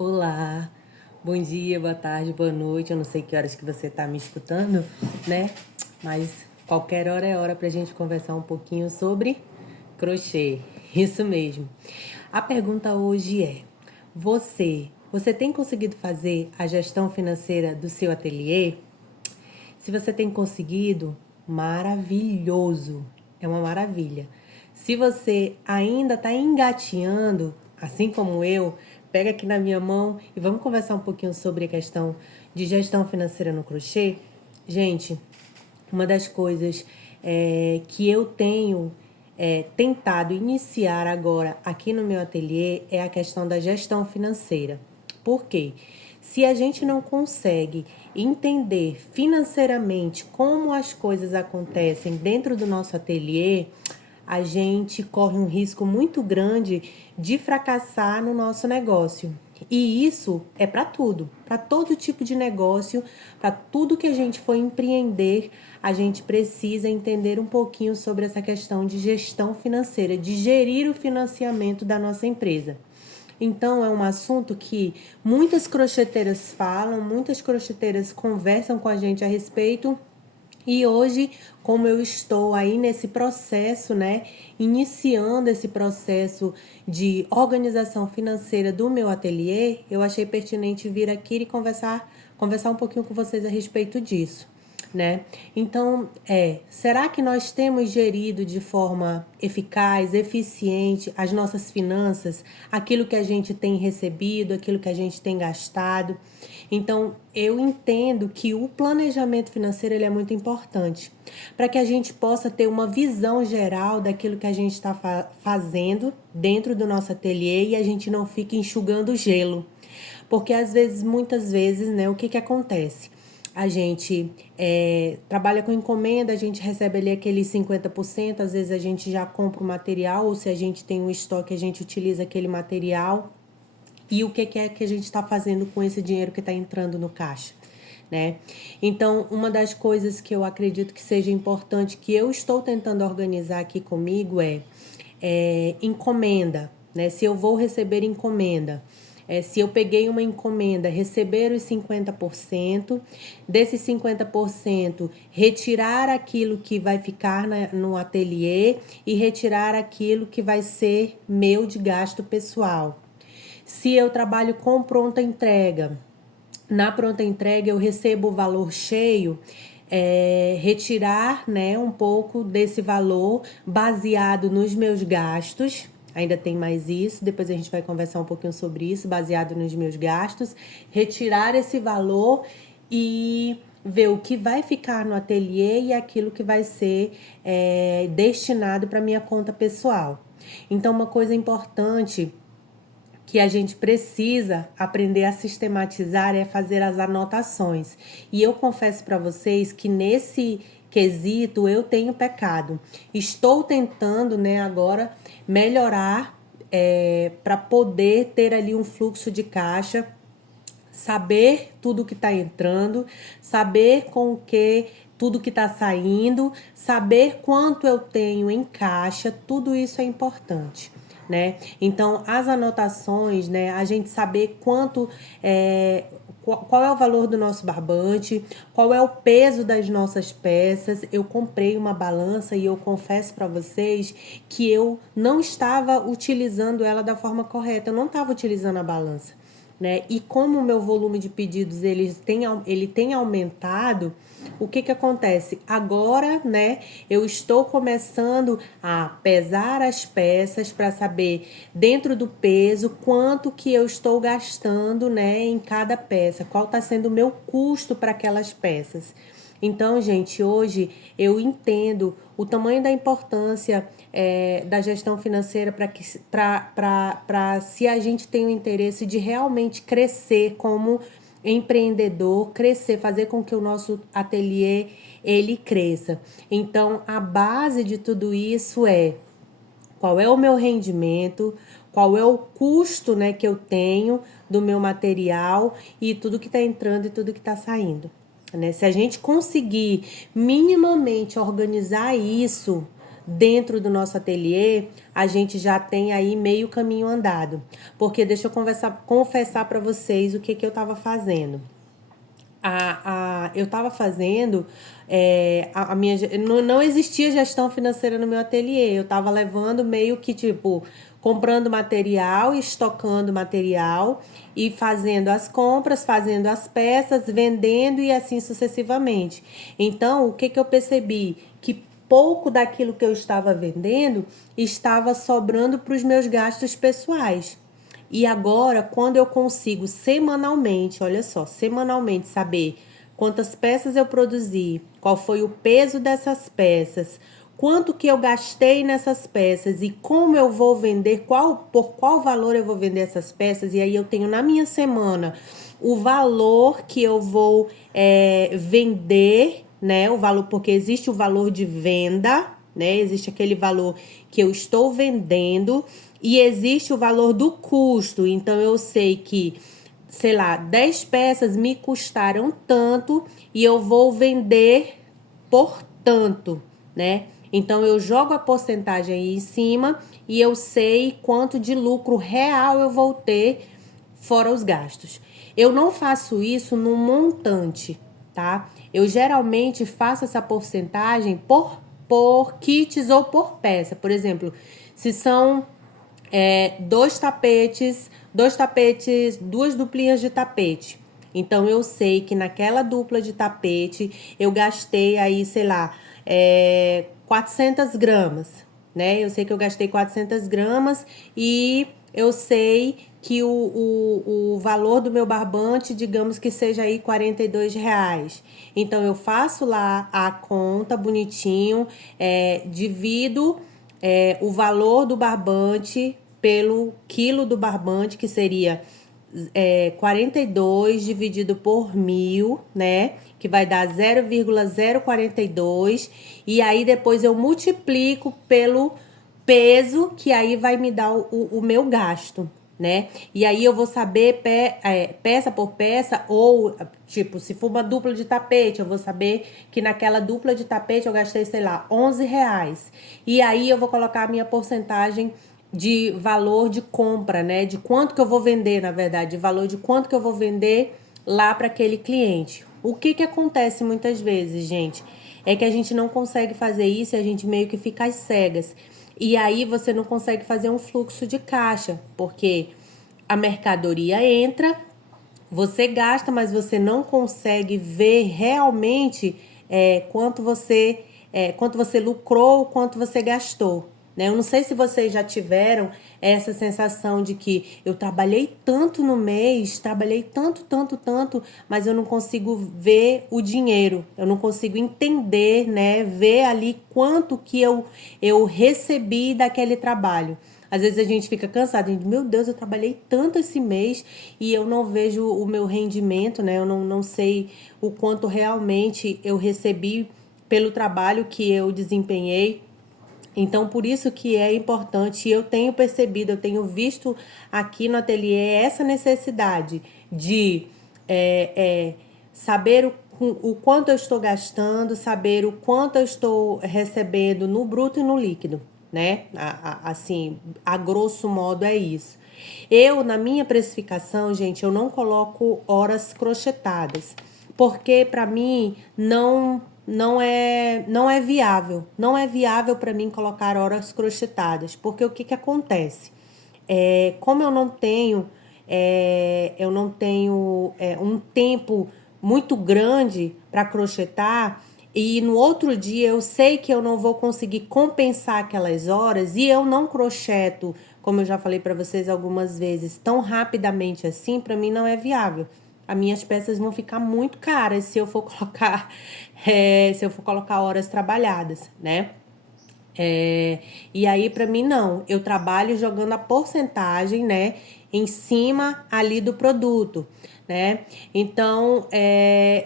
Olá, bom dia, boa tarde, boa noite. Eu não sei que horas que você está me escutando, né? Mas qualquer hora é hora para a gente conversar um pouquinho sobre crochê. Isso mesmo. A pergunta hoje é: você tem conseguido fazer a gestão financeira do seu ateliê? Se você tem conseguido, maravilhoso, é uma maravilha. Se você ainda está engateando, assim como eu, pega aqui na minha mão e vamos conversar um pouquinho sobre a questão de gestão financeira no crochê. Gente, uma das coisas que eu tenho tentado iniciar agora aqui no meu ateliê é a questão da gestão financeira. Por quê? Se a gente não consegue entender financeiramente como as coisas acontecem dentro do nosso ateliê, a gente corre um risco muito grande de fracassar no nosso negócio. E isso é para tudo, para todo tipo de negócio, para tudo que a gente for empreender, a gente precisa entender um pouquinho sobre essa questão de gestão financeira, de gerir o financiamento da nossa empresa. Então, é um assunto que muitas crocheteiras falam, muitas crocheteiras conversam com a gente a respeito. E hoje, como eu estou aí nesse processo, né, iniciando esse processo de organização financeira do meu ateliê, eu achei pertinente vir aqui e conversar um pouquinho com vocês a respeito disso, né? Então, será que nós temos gerido de forma eficaz, eficiente as nossas finanças, aquilo que a gente tem recebido, aquilo que a gente tem gastado? Então, eu entendo que o planejamento financeiro ele é muito importante para que a gente possa ter uma visão geral daquilo que a gente está fazendo dentro do nosso ateliê e a gente não fique enxugando gelo. Porque às vezes, muitas vezes, né, o que acontece? A gente trabalha com encomenda, a gente recebe ali aqueles 50%, às vezes a gente já compra o material, ou se a gente tem um estoque, a gente utiliza aquele material. E o que é que a gente está fazendo com esse dinheiro que está entrando no caixa, né? Então, uma das coisas que eu acredito que seja importante, que eu estou tentando organizar aqui comigo é encomenda, né? Se eu vou receber encomenda, se eu peguei uma encomenda, receber os 50%, desses 50%, retirar aquilo que vai ficar no ateliê e retirar aquilo que vai ser meu de gasto pessoal. Se eu trabalho com pronta entrega, na pronta entrega eu recebo o valor cheio, retirar, né, um pouco desse valor baseado nos meus gastos. Ainda tem mais isso, depois a gente vai conversar um pouquinho sobre isso, baseado nos meus gastos. Retirar esse valor e ver o que vai ficar no ateliê e aquilo que vai ser destinado para minha conta pessoal. Então, uma coisa importante que a gente precisa aprender a sistematizar é fazer as anotações. E eu confesso para vocês que nesse quesito eu tenho pecado. Estou tentando, né, agora melhorar para poder ter ali um fluxo de caixa, saber tudo que está entrando, saber com o que tudo que está saindo, saber quanto eu tenho em caixa, tudo isso é importante, né? Então, as anotações, né? A gente saber qual é o valor do nosso barbante, qual é o peso das nossas peças. Eu comprei uma balança e eu confesso para vocês que eu não estava utilizando ela da forma correta, eu não estava utilizando a balança, né? E como o meu volume de pedidos ele tem aumentado, o que acontece? Agora, né, eu estou começando a pesar as peças para saber dentro do peso quanto que eu estou gastando, né, em cada peça, qual está sendo o meu custo para aquelas peças. Então, gente, hoje eu entendo o tamanho da importância da gestão financeira para se a gente tem o interesse de realmente crescer como empreendedor, crescer, fazer com que o nosso ateliê ele cresça. Então, a base de tudo isso é qual é o meu rendimento, qual é o custo, né, que eu tenho do meu material e tudo que está entrando e tudo que está saindo, né? Se a gente conseguir minimamente organizar isso dentro do nosso ateliê, a gente já tem aí meio caminho andado. Porque deixa eu confessar para vocês o que eu estava fazendo. Eu estava fazendo a minha, não existia gestão financeira no meu ateliê. Eu estava levando meio que tipo comprando material, estocando material e fazendo as compras, fazendo as peças, vendendo e assim sucessivamente. Então, o que eu percebi? Que pouco daquilo que eu estava vendendo estava sobrando para os meus gastos pessoais. E agora, quando eu consigo semanalmente, olha só, semanalmente saber quantas peças eu produzi, qual foi o peso dessas peças, quanto que eu gastei nessas peças e como eu vou vender, por qual valor eu vou vender essas peças, e aí eu tenho na minha semana o valor que eu vou vender, né? O valor, porque existe o valor de venda, né? Existe aquele valor que eu estou vendendo e existe o valor do custo. Então eu sei que, sei lá, 10 peças me custaram tanto e eu vou vender por tanto, né? Então eu jogo a porcentagem aí em cima e eu sei quanto de lucro real eu vou ter fora os gastos. Eu não faço isso no montante, tá? Eu geralmente faço essa porcentagem por kits ou por peça. Por exemplo, se são dois tapetes, duas duplinhas de tapete. Então, eu sei que naquela dupla de tapete, eu gastei aí, sei lá, 400 gramas, né? Eu sei que eu gastei 400 gramas e eu sei que o valor do meu barbante, digamos que seja aí R$ 42. Então, eu faço lá a conta bonitinho, divido o valor do barbante pelo quilo do barbante, que seria 42 dividido por 1.000, né? Que vai dar 0,042. E aí depois eu multiplico pelo peso, que aí vai me dar o meu gasto, né? E aí eu vou saber peça por peça, ou tipo, se for uma dupla de tapete, eu vou saber que naquela dupla de tapete eu gastei, sei lá, R$ 11. E aí eu vou colocar a minha porcentagem de valor de compra, né? De quanto que eu vou vender, na verdade, de valor de quanto que eu vou vender lá para aquele cliente. O que acontece muitas vezes, gente, é que a gente não consegue fazer isso e a gente meio que fica às cegas. E aí você não consegue fazer um fluxo de caixa, porque a mercadoria entra, você gasta, mas você não consegue ver realmente quanto você lucrou, quanto você gastou, né? Eu não sei se vocês já tiveram essa sensação de que eu trabalhei tanto no mês, trabalhei tanto, mas eu não consigo ver o dinheiro, eu não consigo entender, né? Ver ali quanto que eu recebi daquele trabalho. Às vezes a gente fica cansado, meu Deus, eu trabalhei tanto esse mês e eu não vejo o meu rendimento, né? Eu não sei o quanto realmente eu recebi pelo trabalho que eu desempenhei. Então, por isso que é importante, eu tenho percebido, eu tenho visto aqui no ateliê essa necessidade de saber o quanto eu estou gastando, saber o quanto eu estou recebendo no bruto e no líquido, né? Assim, a grosso modo é isso. Eu, na minha precificação, gente, eu não coloco horas crochetadas, porque para mim não é viável. Não é viável para mim colocar horas crochetadas, porque o que acontece? Como eu não tenho um tempo muito grande para crochetar, e no outro dia eu sei que eu não vou conseguir compensar aquelas horas e eu não crocheto, como eu já falei para vocês algumas vezes, tão rapidamente assim, para mim não é viável. As minhas peças vão ficar muito caras se eu for colocar horas trabalhadas, né? E aí, para mim, não. Eu trabalho jogando a porcentagem, né, em cima ali do produto, né? Então,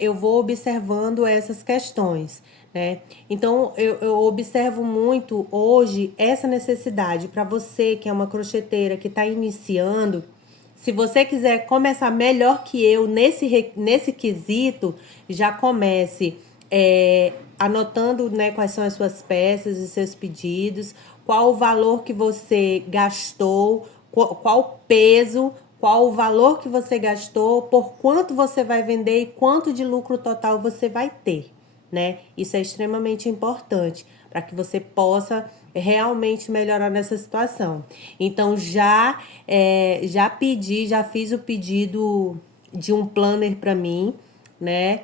eu vou observando essas questões, né? Então, eu observo muito hoje essa necessidade para você que é uma crocheteira que está iniciando. Se você quiser começar melhor que eu nesse quesito, já comece anotando, né, quais são as suas peças e seus pedidos, qual o valor que você gastou, qual o peso, qual o valor que você gastou, por quanto você vai vender e quanto de lucro total você vai ter, né? Isso é extremamente importante para que você possa realmente melhorar nessa situação. Então, já fiz o pedido de um planner para mim, né?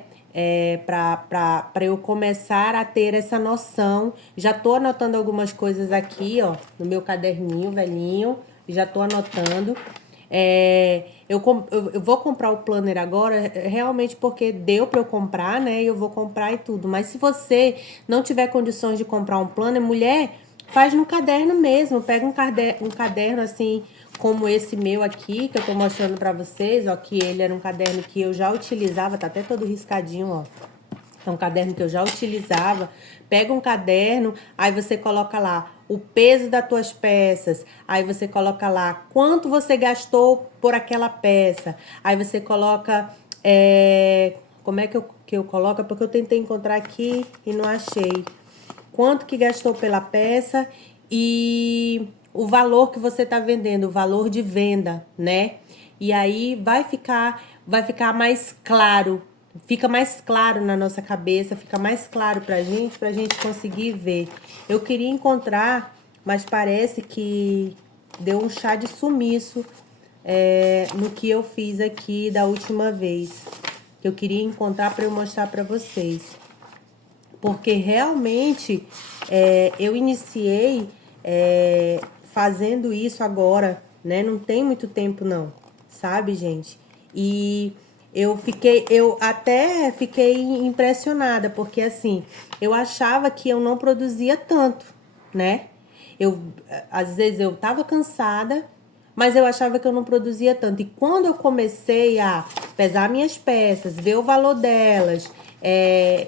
Para eu começar a ter essa noção. Já tô anotando algumas coisas aqui, ó, no meu caderninho velhinho, já tô anotando. Eu vou comprar o planner agora, realmente porque deu para eu comprar, né? E eu vou comprar e tudo. Mas se você não tiver condições de comprar um planner, mulher, faz no caderno mesmo. Pega um caderno assim, como esse meu aqui, que eu tô mostrando para vocês, ó, que ele era um caderno que eu já utilizava, tá até todo riscadinho, ó. É um caderno que eu já utilizava. Pega um caderno, aí você coloca lá o peso das tuas peças, aí você coloca lá quanto você gastou por aquela peça, aí você coloca, como é que eu coloco? Porque eu tentei encontrar aqui e não achei. Quanto que gastou pela peça e o valor que você está vendendo, o valor de venda, né? E aí vai ficar mais claro, fica mais claro na nossa cabeça, fica mais claro pra gente conseguir ver. Eu queria encontrar, mas parece que deu um chá de sumiço no que eu fiz aqui da última vez. Eu queria encontrar para eu mostrar para vocês. Porque realmente eu iniciei fazendo isso agora, né? Não tem muito tempo não, sabe, gente? E eu até fiquei impressionada, porque assim, eu achava que eu não produzia tanto, né? Às vezes eu tava cansada, mas eu achava que eu não produzia tanto. E quando eu comecei a pesar minhas peças, ver o valor delas,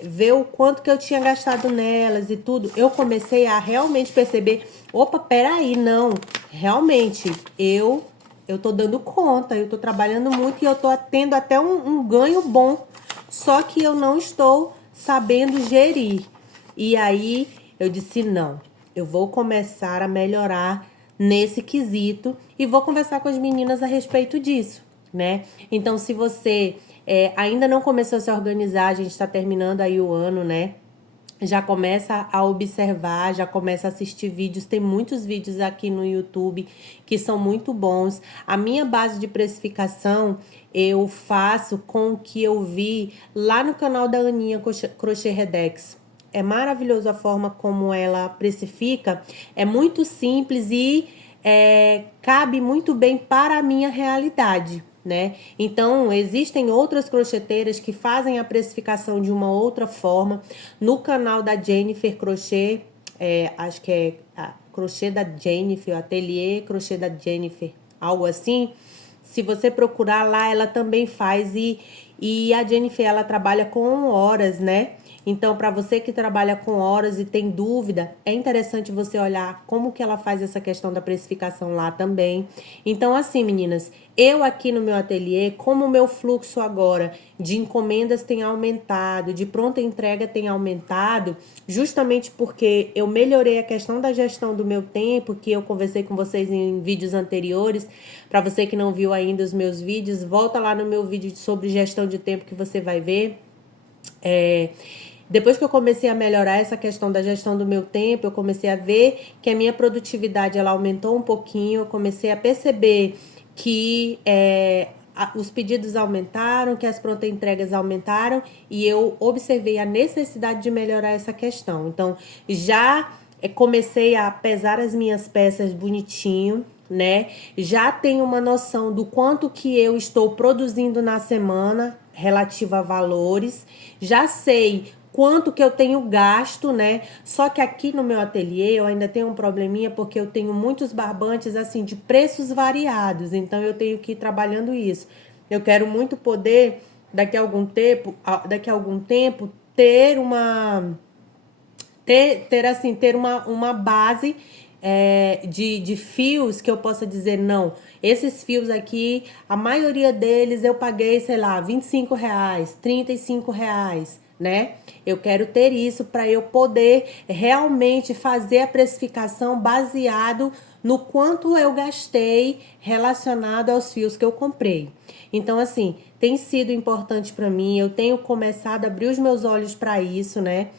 ver o quanto que eu tinha gastado nelas e tudo, eu comecei a realmente perceber, opa, peraí, não, realmente, eu tô dando conta, eu tô trabalhando muito e eu tô tendo até um ganho bom, só que eu não estou sabendo gerir. E aí eu disse, não, eu vou começar a melhorar nesse quesito e vou conversar com as meninas a respeito disso, né? Então, se você ainda não começou a se organizar, a gente está terminando aí o ano, né? Já começa a observar, já começa a assistir vídeos. Tem muitos vídeos aqui no YouTube que são muito bons. A minha base de precificação eu faço com o que eu vi lá no canal da Aninha Crochê Redex. É maravilhoso a forma como ela precifica. É muito simples e cabe muito bem para a minha realidade, né? Então, existem outras crocheteiras que fazem a precificação de uma outra forma. No canal da Jennifer Crochê, acho que é a Crochê da Jennifer, Ateliê Crochê da Jennifer, algo assim. Se você procurar lá, ela também faz e a Jennifer, ela trabalha com horas, né? Então, para você que trabalha com horas e tem dúvida, é interessante você olhar como que ela faz essa questão da precificação lá também. Então, assim, meninas, eu aqui no meu ateliê, como o meu fluxo agora de encomendas tem aumentado, de pronta entrega tem aumentado, justamente porque eu melhorei a questão da gestão do meu tempo, que eu conversei com vocês em vídeos anteriores. Para você que não viu ainda os meus vídeos, volta lá no meu vídeo sobre gestão de tempo que você vai ver. Depois que eu comecei a melhorar essa questão da gestão do meu tempo, eu comecei a ver que a minha produtividade ela aumentou um pouquinho, eu comecei a perceber que os pedidos aumentaram, que as prontas entregas aumentaram e eu observei a necessidade de melhorar essa questão. Então, já comecei a pesar as minhas peças bonitinho, né? Já tenho uma noção do quanto que eu estou produzindo na semana relativo a valores. Já sei quanto que eu tenho gasto, né? Só que aqui no meu ateliê eu ainda tenho um probleminha porque eu tenho muitos barbantes assim de preços variados, então eu tenho que ir trabalhando isso. Eu quero muito poder daqui a algum tempo ter uma base de fios que eu possa dizer, não, esses fios aqui, a maioria deles eu paguei, sei lá, R$ 25, R$ 35, né? Eu quero ter isso para eu poder realmente fazer a precificação baseado no quanto eu gastei relacionado aos fios que eu comprei. Então, assim, tem sido importante para mim, eu tenho começado a abrir os meus olhos para isso, né?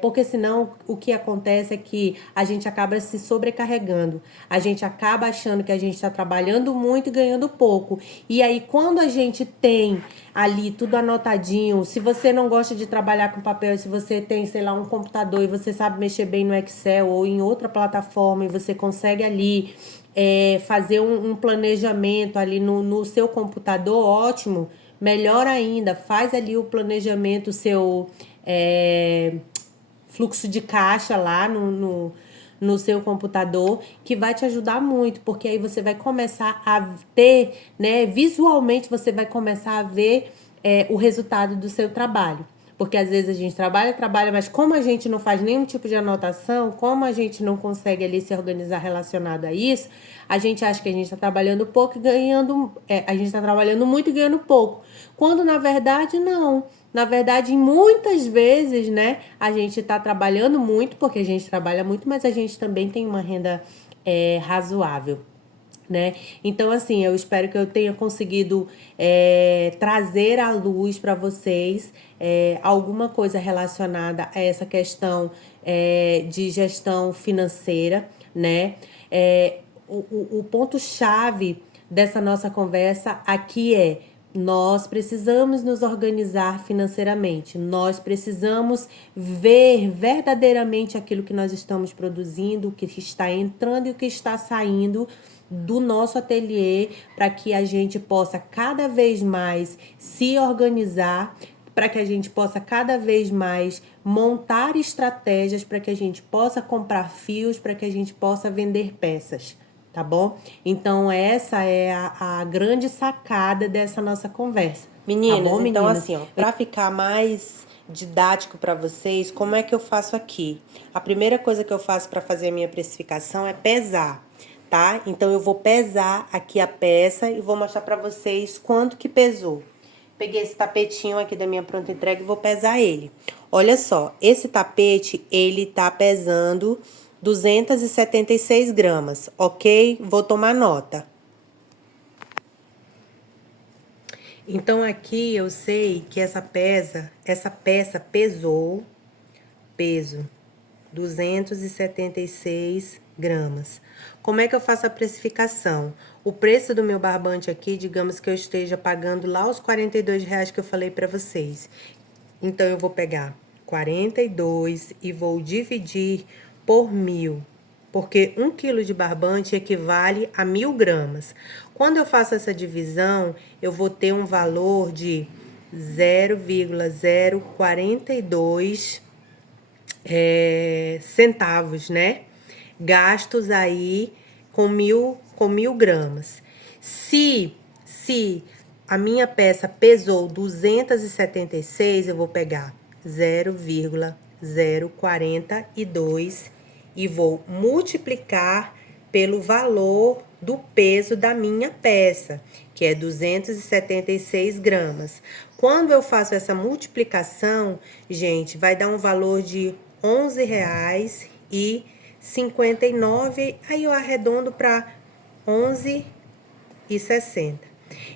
Porque senão o que acontece é que a gente acaba se sobrecarregando, a gente acaba achando que a gente está trabalhando muito e ganhando pouco. E aí, quando a gente tem ali tudo anotadinho, se você não gosta de trabalhar com papel, se você tem, sei lá, um computador e você sabe mexer bem no Excel ou em outra plataforma e você consegue ali fazer um planejamento ali no seu computador, ótimo. Melhor ainda, faz ali o planejamento, seu fluxo de caixa lá no seu computador, que vai te ajudar muito, porque aí você vai começar a ter, né, visualmente você vai começar a ver o resultado do seu trabalho. Porque às vezes a gente trabalha, mas como a gente não faz nenhum tipo de anotação, como a gente não consegue ali se organizar relacionado a isso, a gente acha que a gente está trabalhando pouco e ganhando. A gente está trabalhando muito e ganhando pouco. Quando na verdade não. Na verdade, muitas vezes, né, a gente está trabalhando muito, porque a gente trabalha muito, mas a gente também tem uma renda razoável. Né? Então, assim, eu espero que eu tenha conseguido trazer à luz para vocês alguma coisa relacionada a essa questão de gestão financeira, né? O ponto-chave dessa nossa conversa aqui é: nós precisamos nos organizar financeiramente, nós precisamos ver verdadeiramente aquilo que nós estamos produzindo, o que está entrando e o que está saindo do nosso ateliê, para que a gente possa cada vez mais se organizar, para que a gente possa cada vez mais montar estratégias, para que a gente possa comprar fios, para que a gente possa vender peças. Tá bom? Então, essa é a grande sacada dessa nossa conversa. Meninas, tá bom, meninas? Então, assim, ó, pra ficar mais didático para vocês, como é que eu faço aqui? A primeira coisa que eu faço para fazer a minha precificação é pesar, tá? Então, eu vou pesar aqui a peça e vou mostrar para vocês quanto que pesou. Peguei esse tapetinho aqui da minha pronta entrega e vou pesar ele. Olha só, esse tapete, ele tá pesando 276 gramas, ok? Vou tomar nota. Então, aqui eu sei que essa peça pesou, peso, 276 gramas. Como é que eu faço a precificação? O preço do meu barbante aqui, digamos que eu esteja pagando lá os R$ 42 que eu falei para vocês. Então, eu vou pegar 42 e vou dividir por 1.000. Porque 1 quilo de barbante equivale a 1.000 gramas. Quando eu faço essa divisão, eu vou ter um valor de 0,042 centavos, né? Gastos aí com mil gramas. Se a minha peça pesou 276, eu vou pegar 0,042 e vou multiplicar pelo valor do peso da minha peça, que é 276 gramas. Quando eu faço essa multiplicação, gente, vai dar um valor de R$11,59, aí eu arredondo para 11,60.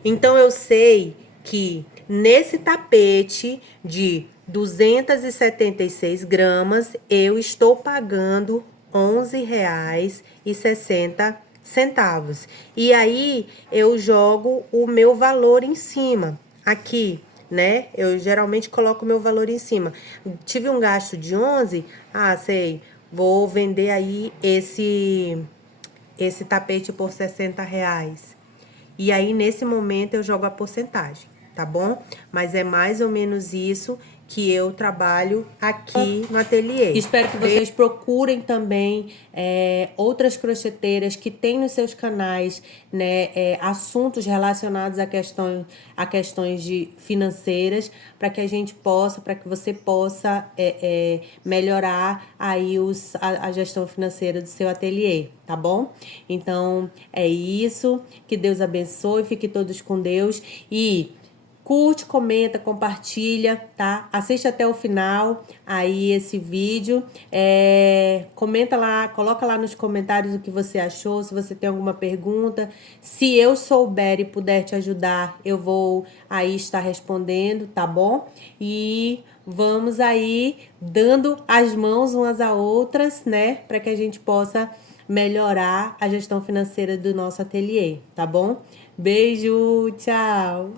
Então, eu sei que nesse tapete de 276 gramas, eu estou pagando R$11,60. E aí, eu jogo o meu valor em cima, aqui, né? Eu geralmente coloco o meu valor em cima. Tive um gasto de 11, sei, vou vender aí esse tapete por R$60. E aí, nesse momento, eu jogo a porcentagem, tá bom? Mas é mais ou menos isso que eu trabalho aqui no ateliê. Espero que vocês procurem também outras crocheteiras que têm nos seus canais, né, assuntos relacionados a questões de financeiras, para que a gente possa, para que você possa melhorar aí a gestão financeira do seu ateliê, tá bom? Então, é isso. Que Deus abençoe, fiquem todos com Deus e Curte, comenta, compartilha, tá? Assiste até o final aí esse vídeo. Comenta lá, coloca lá nos comentários o que você achou, se você tem alguma pergunta. Se eu souber e puder te ajudar, eu vou aí estar respondendo, tá bom? E vamos aí dando as mãos umas a outras, né? Para que a gente possa melhorar a gestão financeira do nosso ateliê, tá bom? Beijo, tchau!